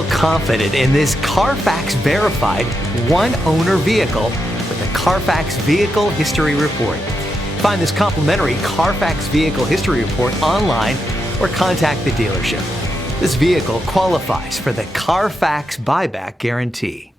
Feel confident in this Carfax verified one-owner vehicle with the Carfax Vehicle History Report. Find this complimentary Carfax Vehicle History Report online or contact the dealership. This vehicle qualifies for the Carfax Buyback Guarantee.